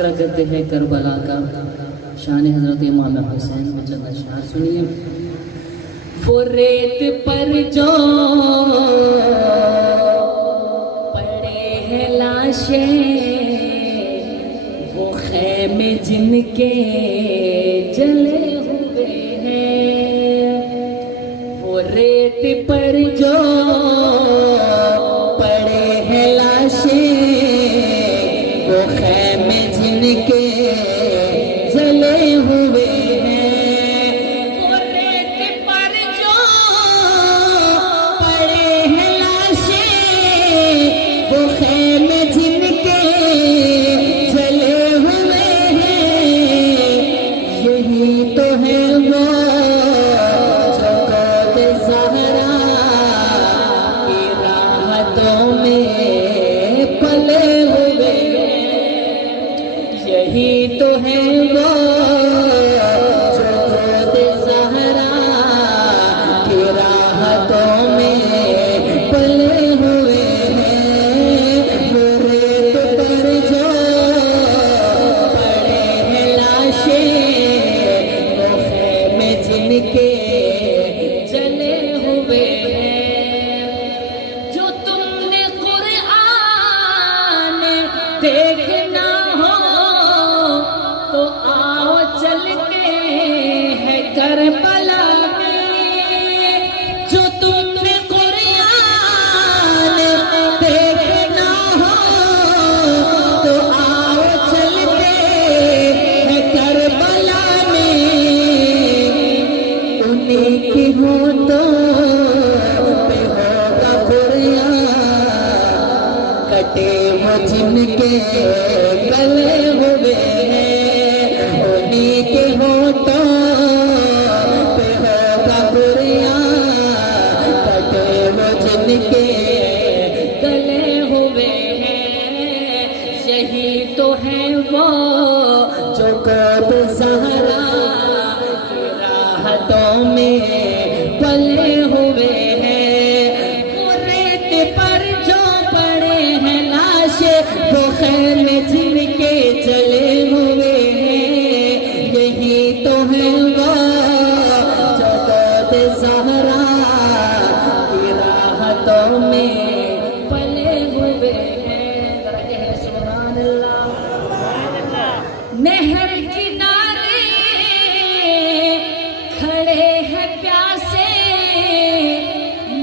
तज़किरा करते हैं करबला का, शान हज़रत इमाम हुसैन में चंद अशआर सुनिए। वो रेत पर जो पड़े हैं लाशें, वो खैमे जिनके जले हुए हैं। वो रेत पर जो पड़े हैं लाशें, वो खैमे जिनके जले हुए हैं। वो रेत पर जो पड़े हैं लाशें, वो खैमे जिनके जले हुए हैं। यही तो है वो जो कौद ज़हरा की राहतों में पले हुए हैं। यही तो है वो जो कौद ज़हरा की राहतों में पले हुए हैं। वो रेत पर जो पड़े हैं लाशें, वो खैमे जिनके जले हुए हैं। जो तुमने कुरान देखना हो तो आओ चलते हैं करबला में। जो तुमने कुरान देखना हो तो आओ चलते हैं करबला में। उन्हीं की होठों पे होगा कुरान, कटे वो जिनके गले हुए हैं। उन्हीं के होठों पे होगा कुरान, कटे वो जिनके गले हुए हैं। यही तो है वो जो कौद ज़हरा की राहतों में पले हुए हैं। वो रेत पर जो पड़े हैं लाशें, वो खैमे जिनके जले हुए हैं। यही तो है वो जो कौद ज़हरा की राहतों में पले हुए हैं। जरा कहे सुभान अल्लाह। नहर किनारे खड़े हैं प्यासे,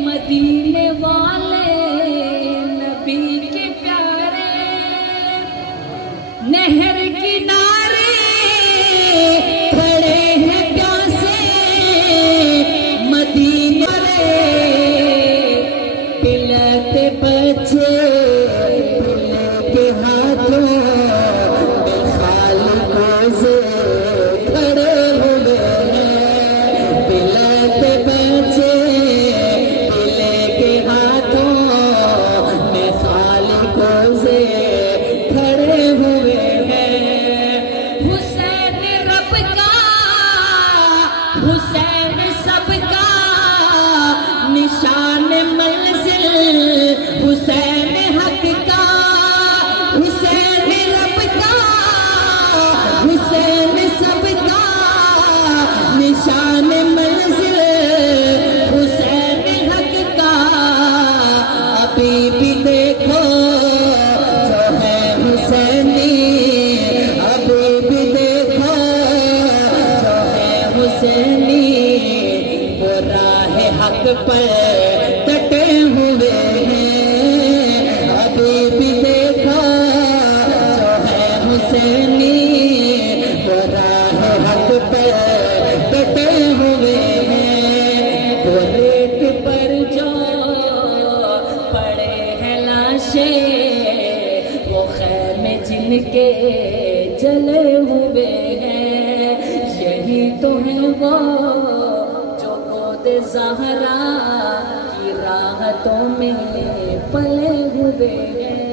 मदीने वाले नबी के प्यारे। नहर किनारे खड़े हैं प्यासे, मदीने वाले पिलाते बच्चे पिले के हाथों में खालिको से खड़े हुए हैं। पिलाते बच्चे पिले के हाथों में खालिको से खड़े हुए हैं। हुसैन रब का, हुसैन सबका निशान मंजिल, हुसैन हक का, हुसैन रब का, हुसैन सबका निशान मंजिल, हुसैन हक का। अभी भी देखो जो है हुसैनी, अभी भी देखो जो है हुसैनी। वो राह हक पर डटे हुए हैं। अभी भी देखो जो है हुसैनी, वो राह हक पर डटे हुए हैं। वो रेत पर जो पड़े हैं लाशें, वो खैमे जिनके जले हुए हैं। यही तो है वो जो कौद ज़हरा की राहतों में पले हुए हैं।